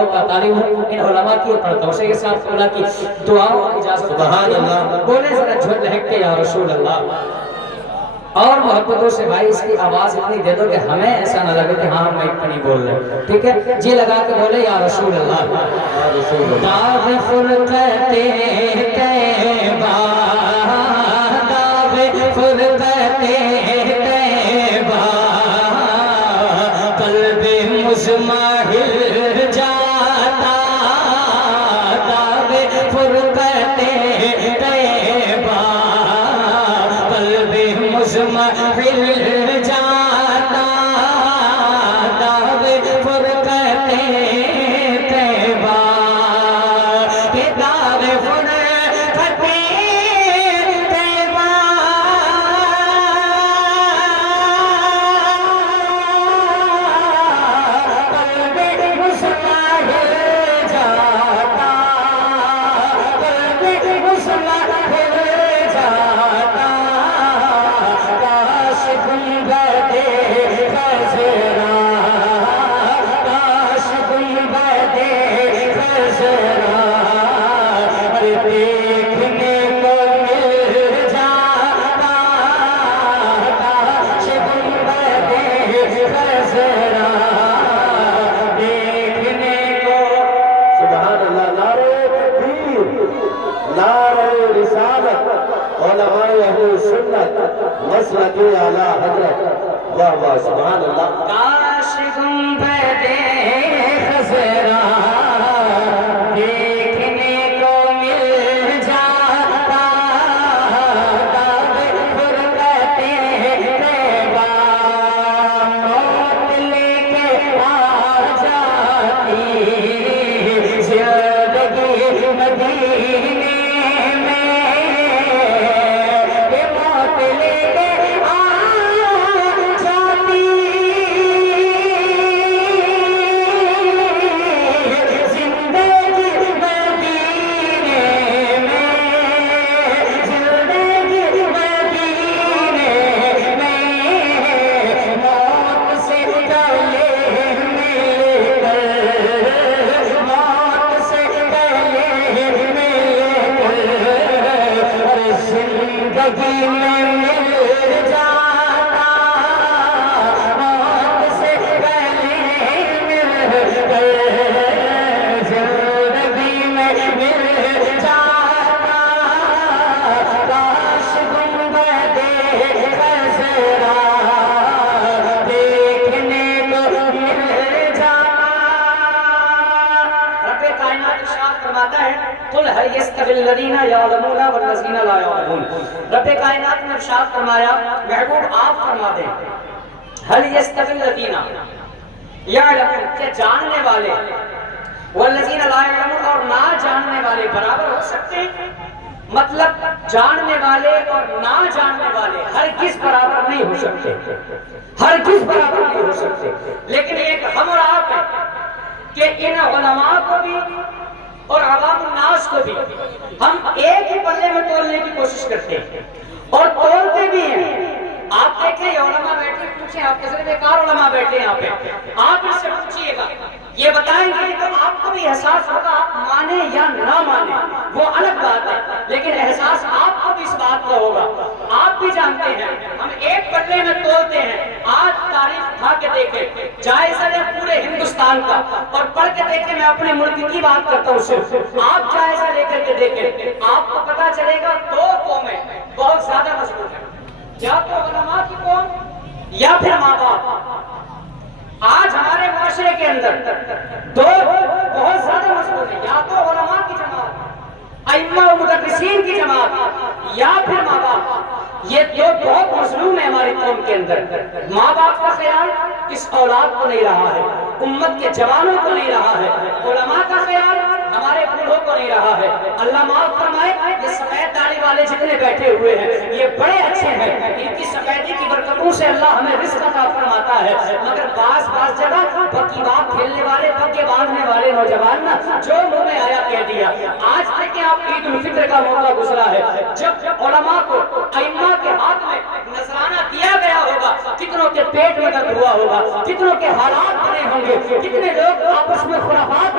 دعاؤں کا طالب ہوں، ان علماء کی اور توسع کے ساتھ اللہ کی دعاؤں کی اجازت۔ سبحان اللہ، بولے ذرا جھٹ لہک کے یا رسول اللہ، اور محبتوں سے بھائی اس کی آواز اتنی دے دو کہ ہمیں ایسا نہ لگے کہ ہاں ہم مائک پہ نہیں بول رہے، ٹھیک ہے جی لگا کے بولے یا رسول اللہ۔ داغ فرقت طیبہ، داغ فرقت طیبہ، قلب مزمحل جاتا، داغ فرقت طیبہ، قلب مزمحل جاتا، داغ فرقت طیبہ، کہ داغ فرقت طیبہ، قلب مزمحل جاتا، قلب مزمحل جاتا، کاش گنبد خضرا، کاش گنبد خضرا دیکھنے کو مل جاتا، کاش گنبد خضرا دیکھنے کو۔ سبحان اللہ، نعرہ تکبیر، نعرہ رسالت، علماء اہل سنت، مسلک اعلی حضرت، واہ واہ سبحان اللہ۔ کاش گنبد خضرا دیکھنے کو مل جاتا، داغ فرقت طیبہ، موت لے کے آ جاتی زندگی مدینے میں، یہ موت لے کے آ جاتی زندگی مدینے میں، زندگی مدینے میں، موت سے گلے مل کر، موت سے گلے مل کر زندگی میں مل جاتا، موت سے گلے مل کر زندگی میں مل جاتا، کاش گنبد خضرا دیکھنے کو مل جاتا۔ رب کائنات ارشاد فرماتا ہے قل هل يستوي الذين يعلمون والذين لا يعلمون۔ رب کائنات نے ارشاد فرمایا محبوب آپ فرما دیں هل يستوي الذين يعلمون، کہ جاننے والے، والذین لا يعلمون، اور نہ جاننے والے برابر ہو سکتے ہیں؟ مطلب جاننے والے اور نہ جاننے والے ہرگز برابر نہیں ہو سکتے، ہرگز برابر نہیں ہو سکتے، لیکن ایک ہم اور آپ ہے کہ ان علماء کو بھی اور عوام الناس کو بھی ہم ایک ہی پلے میں تولنے کی کوشش کرتے ہیں اور تولتے بھی ہیں۔ آپ دیکھیں یہ علماء بیٹھے، پوچھیں آپ کیسے بیکار علماء بیٹھے ہیں یہاں پہ، آپ ان سے پوچھئے گا یہ بتائیں گے تو آپ کو بھی احساس ہوگا، آپ مانیں یا نہ مانیں وہ الگ بات ہے، لیکن احساس آپ کو بھی اس بات کا ہوگا۔ آپ بھی جانتے ہیں ہم ایک پلے میں تولتے ہیں۔ آج تاریخ اٹھا کے دیکھیں، جائزہ لیں پورے ہندوستان کا اور پڑھ کے دیکھیں، میں اپنے ملک کی بات کرتا ہوں صرف، آپ جائزہ لے کر کے دیکھیں، آپ کو پتا چلے گا دو قومیں بہت زیادہ مضبوط ہیں، یا تو علماء کی قوم یا پھر ماں باپ۔ آج ہمارے معاشرے کے اندر دو بہت زیادہ مضبوط ہیں، یا تو علماء کی جماعت، ائمہ و مدرسین کی جماعت، یا پھر ماں باپ۔ یہ دو بہت مظلوم ہیں ہماری قوم کے اندر۔ ماں باپ کا خیال اس اولاد کو نہیں رہا ہے، امت کے جوانوں کو نہیں رہا ہے، علماء کا خیال ہمارے بوڑھوں کو نہیں رہا ہے۔ اللہ معاف فرمائے، یہ سفید داڑھی والے جتنے بیٹھے ہوئے ہیں یہ بڑے اچھے ہیں، ان کی سفیدی کی برکتوں سے اللہ ہمیں رزق عطا فرماتا ہے، مگر بعض جگہ بکی بات کھیلنے والے، بکے باندھنے والے نوجوان نا جو منہ میں آیا کہہ دیا۔ آج دیکھیں آپ عید الفطر کا موقع گزرا ہے، جب علماء کو ائمہ کے ہاتھ میں نذرانہ دیا گیا ہوگا، کتنوں کے پیٹ میں درد ہوا ہوگا، کتنوں کے حالات بنے ہوں گے، کتنے لوگ آپس میں خرافات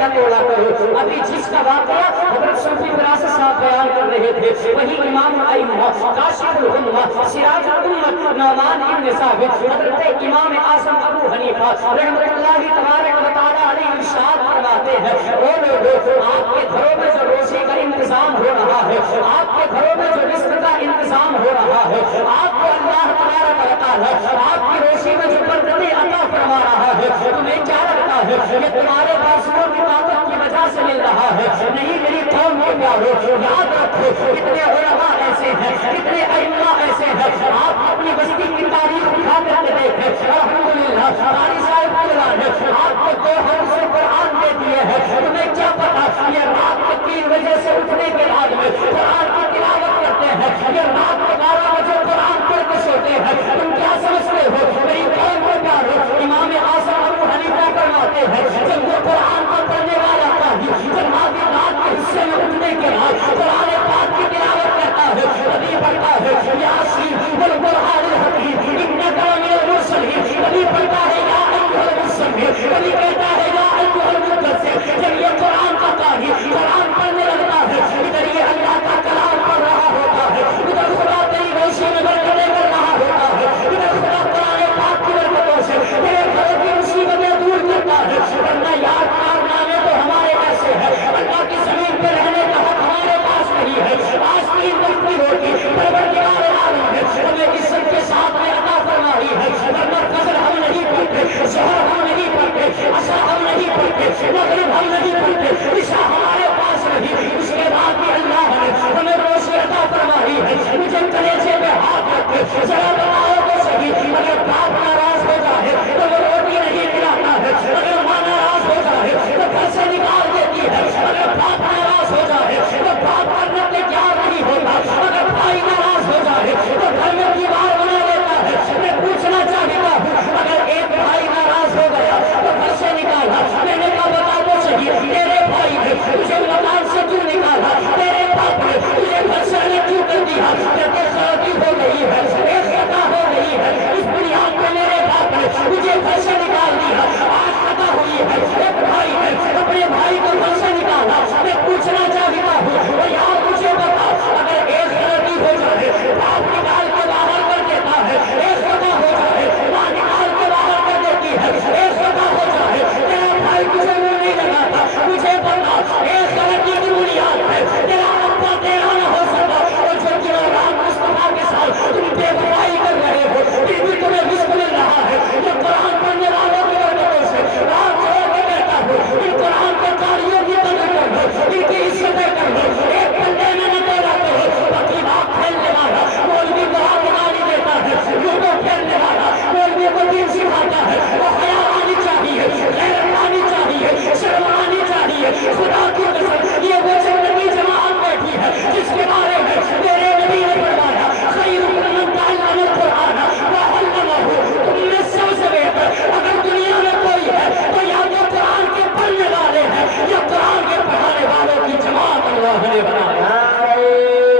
نہ توڑا کرو. ابھی جس کا واقعہ حضرت صوفی فراست صاحب بیان کر رہے تھے وہی امام الائمہ کاشف الغمہ سراج الامت نعمان ابن ثابت حضرت امام اعظم ابو حنیفہ رحمۃ اللہ تبارک و تعالی علیہ ارشاد فرماتے ہیں او لوگو آپ کے گھروں میں جو روزی کا انتظام ہو رہا ہے آپ کے گھروں میں جو رزق کا انتظام ہو رہا ہے آپ کو اللہ تبارک و تعالی آپ کی روزی میں جو برکتیں عطا فرما رہا ہے تمہیں کیا لگتا ہے یہ تمہارے بازوؤں کی طاقت کی وجہ سے مل رہا ہے نہیں میری قوم کے پیارو یاد رکھو کتنے علماء ایسے ہیں کتنے ائمہ ایسے ہیں آپ اپنی بستی کی تاریخ اٹھا کر کے دیکھیں الحمدللہ قاری صاحب نے آپ کو 2 حرف سے قرآن دے دیے ہیں تمہیں کیا پتا یہ رات کے 3 بجے سے اٹھنے کے بعد میں قرآن کی تلاوت کرتے ہیں یہ رات کے 12 بجے قرآن پڑھ کے سوتے ہیں تم کیا سمجھتے ہو میری قوم کو پیارو امام اعظم ابو حنیفہ فرماتے ہیں جب وہ قرآن کو پڑھنے والا تھا جب آدھی رات کے حصے میں اٹھنے کے بعد قرآن پاک کی تلاوت کرتا ہے ابھی پڑھتا ہے یاسین والقرآن الحکیم انک لمن المرسلین ابھی پڑھتا ہے یا ایھا المزمل ابھی کہتا ہے یا ایھا المدثر جب یہ قرآن کا قاری قرآن پڑھنے لگتا ہے ادھر یہ اللہ کا کلام پڑھ رہا ہوتا ہے ادھر خدا تیری روشنی میں برکتیں کر رہا ہوتا ہے ادھر خدا قرآن پاک کی برکتوں سے تیرے گھروں کی مصیبتیں دور کرتا ہے ورنہ یار کارنامے تو ہمارے ایسے ہیں اللہ کی زمین پہ رہنے کا حق ہمارے پاس نہیں ہے آج 3 وقت کی روٹی پروردگار عالم نے ہمیں عزت کے ساتھ میں عطا فرمائی ہے ورنہ فجر ہم نہیں پڑھتے ظہر ہم نہیں پڑھتے عصر ہم نہیں پڑھتے مغرب ہم نہیں پڑھتے عشاء ہمارے پاس نہیں اس کے بعد بھی اللہ نے ہمیں روزی عطا فرمائی ہے مجھے کلیجے میں ہاتھ رکھتے ذرا بتاؤ تو صحیح اگر باپ ناراض ہو جائے تو وہ روٹی نہیں کھلاتا ہے اگر ماں ناراض ہو جائے تو گھر سے نکال دیتی ہے اگر باپ ناراض ہو جائے تو باپ کرنے کے تیار نہیں ہوتا اگر بھائی ناراض ہو جائے تو گھر میں دیوار بنا لیتا ہے میں پوچھنا چاہتا ہوں اگر ایک بھائی ناراض ہو گیا تو گھر سے نکالا میں نے کہا بتا تو صحیح تیرے بھائی نے مجھے مکان سے کیوں نکالا تیرے باپ نے مجھے گھر سے الگ کیوں کر دیا کہتے غلطی ہو گئی ہے ایک خطا ہو گئی ہے اس بنیاد پہ میرے باپ نے مجھے گھر سے نکال دیا آج خطا ہوئی ہے ایک بھائی نے اپنے بھائی کو گھر سے نکالا میں پوچھنا چاہتا ہوں یار مجھے بتا اگر ایک غلطی ہو جائے باپ نکال کے باہر کر دیتا ہے ایک خطا ہو جائے ماں نکال کے باہر کر دیتی ہے ایک خطا ہو جائے تیرا بھائی مجھے منہ نہیں لگاتا مجھے بتا ایک غلطی کی بنیاد پہ تیرا ابا تیرا نہ ہو سکا اور جو کلوگرام مصطفیٰ کے ساتھ تم بے وفائی کر رہے ہو پھر بھی تمہیں رزق مل رہا ہے یہ قرآن پڑھنے والوں کی برکتوں سے رات چھوڑ کے کہتا ہوں ان قرآن کے قاریوں کی قدر کر لو ان کی عزتیں کر لو ایک بندے میں نہ توڑا کرو باقی بات پھیلنے والا مولوی کو ہاتھ گالی دیتا ہے لوگوں پھیلنے والا مولوی کو دین سکھاتا ہے وہ حیا آنی چاہیے غیرت آنی چاہیے شرم آنی چاہیے خدا کی قسم یہ وہ زندگی جماعت بیٹھی ہے جس کے بارے میں میرے نبی نے فرمایا خیرکم من تعلم القرآن وعلمہ تم میں سب سے بہتر اگر دنیا میں کوئی ہے تو یا تو قرآن کے پڑھنے والے ہیں یا قرآن کے پڑھانے والوں کی جماعت اللہ نے بنایا نعرہ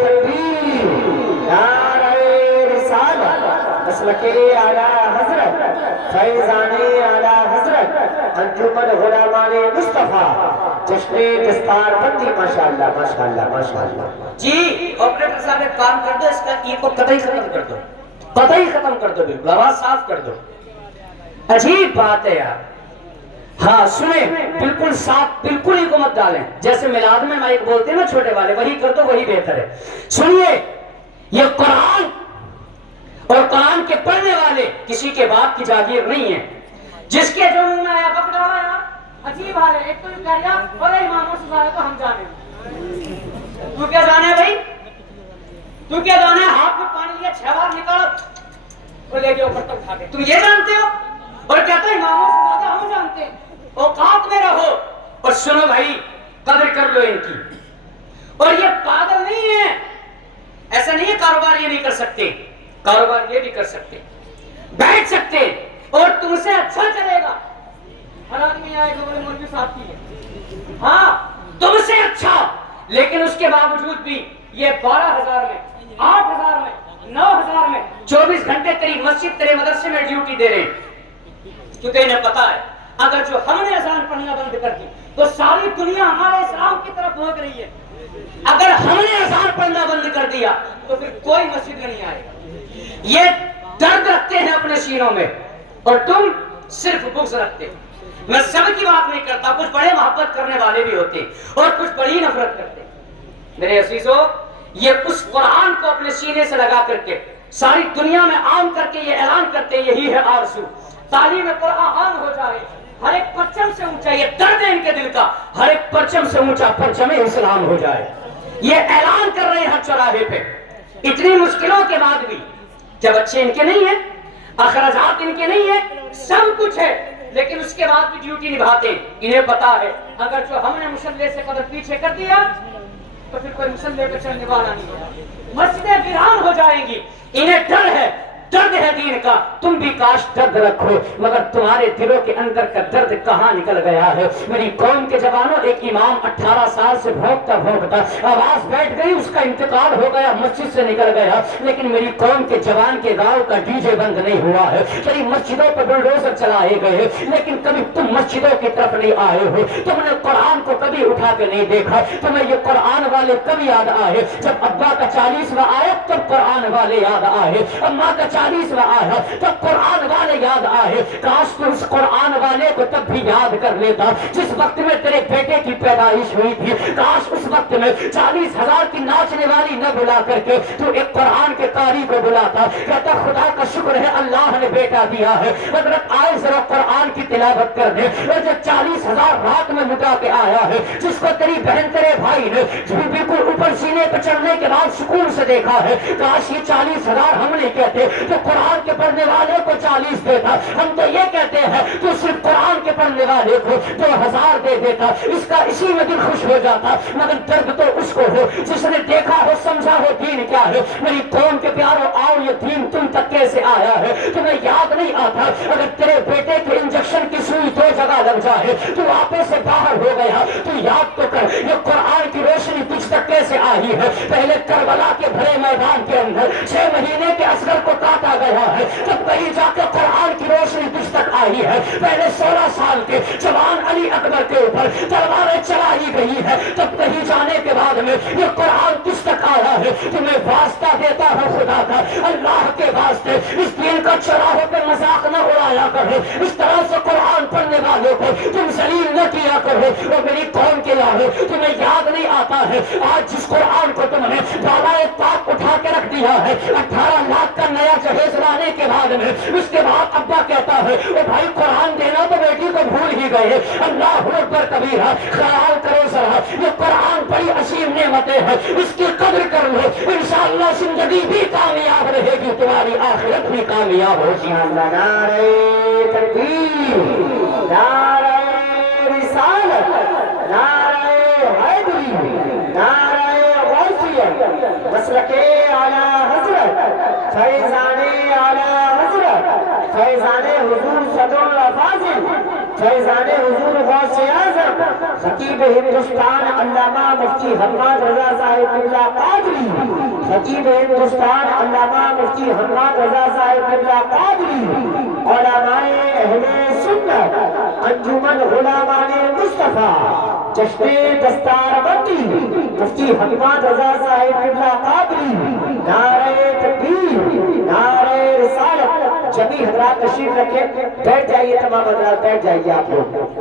تکبیر نعرہ رسالت مسلک اعلیٰ حضرت فیضان اعلیٰ حضرت انجمن غلامان مصطفیٰ جشن دستار بندی ماشاءاللہ ماشاءاللہ ماشاءاللہ جی آپریٹر صاحب ایک کام کر دو اس کا ای کو قطعی ختم کر دو قطعی ختم کر دو بالکل آواز صاف کر دو عجیب بات ہے یار ہاں سنیں بالکل صاف بالکل ہی کو مت ڈالیں جیسے میلاد میں مائک بولتے ہیں نا چھوٹے والے وہی کر دو وہی بہتر ہے سنیے یہ قرآن اور قرآن کے پڑھنے والے کسی کے باپ کی جاگیر نہیں ہے جس کے جو منہ میں آیا پکڑا یار عجیب حال ہے ایک تو کہہ رہا بولے اماموں سے زیادہ تو ہم جانے تو کیا جانا ہے بھائی تو کیا جانا ہے ہاتھ میں پانی لیا 6 بار نکالا اور لے کے اوپر تک اٹھا کے تم یہ جانتے ہو اور کہتا ہے اماموں سے زیادہ ہم جانتے ہیں اوقات میں رہو اور سنو بھائی قدر کر لو ان کی اور یہ پاگل نہیں ہے ایسا نہیں ہے کاروبار یہ نہیں کر سکتے کاروبار یہ بھی کر سکتے بیٹھ سکتے اور تم سے اچھا چلے گا ہر آدمی آئے گا بولے مولوی صاحب کی ہے ہاں تم سے اچھا لیکن اس کے باوجود بھی یہ 12,000 میں 8,000 میں 9,000 میں 24 گھنٹے تیری مسجد تیرے مدرسے میں ڈیوٹی دے رہے ہیں کیونکہ انہیں پتا ہے اگر جو ہم نے اذان پڑھنا بند کر دی تو ساری دنیا ہمارے اسلام کی طرف بھاگ رہی ہے. اگر ہم نے اذان پڑھنا بند کر دیا تو پھر کوئی مسجد میں نہیں آئے گا. یہ درد رکھتے ہیں اپنے سینوں میں اور تم صرف بغض رکھتے. میں سب کی بات نہیں کرتا, کچھ بڑے محبت کرنے والے بھی ہوتے اور کچھ بڑی نفرت کرتے. میرے عزیزو, یہ اس قرآن کو اپنے سینے سے لگا کر کے ساری دنیا میں عام کر کے یہ اعلان کرتے, یہی ہے آرزو, تعلیم قرآن عام ہو جائے, ہر ایک پرچم سے اونچا, یہ درد ہے ان کے دل کا, ہر ایک پرچم سے اونچا پرچم اسلام ہو جائے. یہ اعلان کر رہے ہیں ہر چوراہے پہ. اتنی مشکلوں کے بعد بھی, جب اچھے ان کے نہیں ہیں, اخراجات ان کے نہیں ہیں, سب کچھ ہے, لیکن اس کے بعد بھی ڈیوٹی نبھاتے. انہیں پتا ہے اگر جو ہم نے مصلی سے قدم پیچھے کر دیا تو پھر کوئی مصلی پہ چلنے والا نہیں ہوگا, مسجدیں ویران ہو جائیں گی. انہیں ڈر ہے, درد ہے دین کا. تم بھی کاش درد رکھو, مگر تمہارے دلوں کے اندر کا درد کہاں نکل گیا ہے. میری قوم کے جوانوں, ایک امام 18 سال سے بھوکتا بھوکتا آواز بیٹھ گئی, اس کا انتقال ہو گیا, مسجد سے نکل گیا, لیکن میری قوم کے جوان کے گاؤں کا ڈی جے بند نہیں ہوا ہے. کئی مسجدوں پر بلڈوزر چلائے گئے, لیکن کبھی تم مسجدوں کی طرف نہیں آئے ہو. تم نے قرآن کو کبھی اٹھا کے نہیں دیکھا. تمہیں یہ قرآن والے کبھی یاد آئے جب ابا کا 40واں آیا تب قرآن والے یاد آئے, اماں کا 40واں آیا تب قرآن والے یاد آئے. کاش تو اس قرآن والے کو تب بھی یاد کر لیتا جس وقت میں تیرے بیٹے کی پیدائش ہوئی تھی. کاش اس وقت میں 40,000 کی ناچنے والی نہ بلا کر کے تو ایک قرآن کے قاری کو بلاتا, کہتا خدا کا شکر ہے اللہ نے بیٹا دیا ہے, حضرت آئے ذرا قرآن کی تلاوت کر دے. اور جو 40,000 رات میں لٹا کے آیا ہے, جس کو تیری بہن تیرے بھائی نے بالکل اوپر سینے پہ چڑھنے کے بعد سکون سے دیکھا ہے, کاش یہ 40,000 ہم نہیں کہتے تو قرآن کے پڑھنے والے کو 40 دیتا. ہم تو یہ کہتے ہیں تو صرف قرآن کے پڑھنے والے کو 2,000 دے دیتا, اس کا اسی میں دل خوش ہو جاتا. مگر درد تو اس کو ہو جس نے دیکھا ہو, سمجھا ہو دین کیا ہے. میری قوم کے پیارو, آؤ یہ دین تم تک کیسے آیا ہے. تمہیں یاد نہیں آتا اگر تیرے بیٹے کے انجیکشن کی سوئی 2 جگہ لگ جائے تو آپے سے باہر ہو گیا, تو یاد تو کر یہ قرآن کی روشنی تجھ تک کیسے آئی ہے. پہلے کربلا کے بھرے میدان کے اندر 6 مہینے کے اصغر کو کاٹا گیا ہے, تب کہیں جا کے قرآن کی روشنی تجھ تک آئی ہے. پہلے 16 سال کے جوان علی اکبر کے اوپر تلواریں چلائی گئی ہے, تب کہیں جانے کے بعد میں یہ قرآن تجھ تک آیا ہے. تمہیں واسطہ دیتا ہے خدا کا, اللہ کے واسطے اس دین کا چراہوں پہ مذاق نہ اڑایا کرو. اس طرح سے قرآن پڑھنے والوں کو تم ذلیل نہ کیا کرو. اور میری قوم کے لاہو, تمہیں یاد نہیں آتا ہے آج جس قرآن کو تم نے بالائے طاق اٹھا کے رکھ دیا ہے, 18 لاکھ کا نیا جہیز لانے کے بعد میں اس کے بعد ابا کہتا ہے او بھائی قرآن دینا تو بیٹی کو بھول ہی گئے. اللہ اکبر کبیرہ, خیال کرو ذرا, یہ قرآن بڑی عظیم نعمتیں ہیں, اس کی قدر کر لو. انشاءاللہ زندگی بھی کامیاب رہے گی, تمہاری آخرت بھی کامیاب ہوگی. نعرہ تکبیر, نعرہ رسالت, نعرہ حیدری, نعرہ غوثیہ, مسلک اعلیٰ حضرت, فیضان اعلیٰ حضرت, فیضان حضور صدر الافاضل, فیضان حضور غوث اعظم, خطیب ہندوستان علامہ مفتی حماد رضا صاحب قبلہ قادری, خطیب ہندوستان علامہ مفتی حماد رضا صاحب قبلہ قادری, علماء اہل سنت, انجمن غلامان مصطفیٰ, جشن دستار بندی مفتی حماد رضا صاحب قبلہ قادری, نعرہ تکبیر, نعرہ رسالت. جمی حضرات تشریف رکھیں, بیٹھ جائیے, تمام حضرات بیٹھ جائیے آپ لوگ.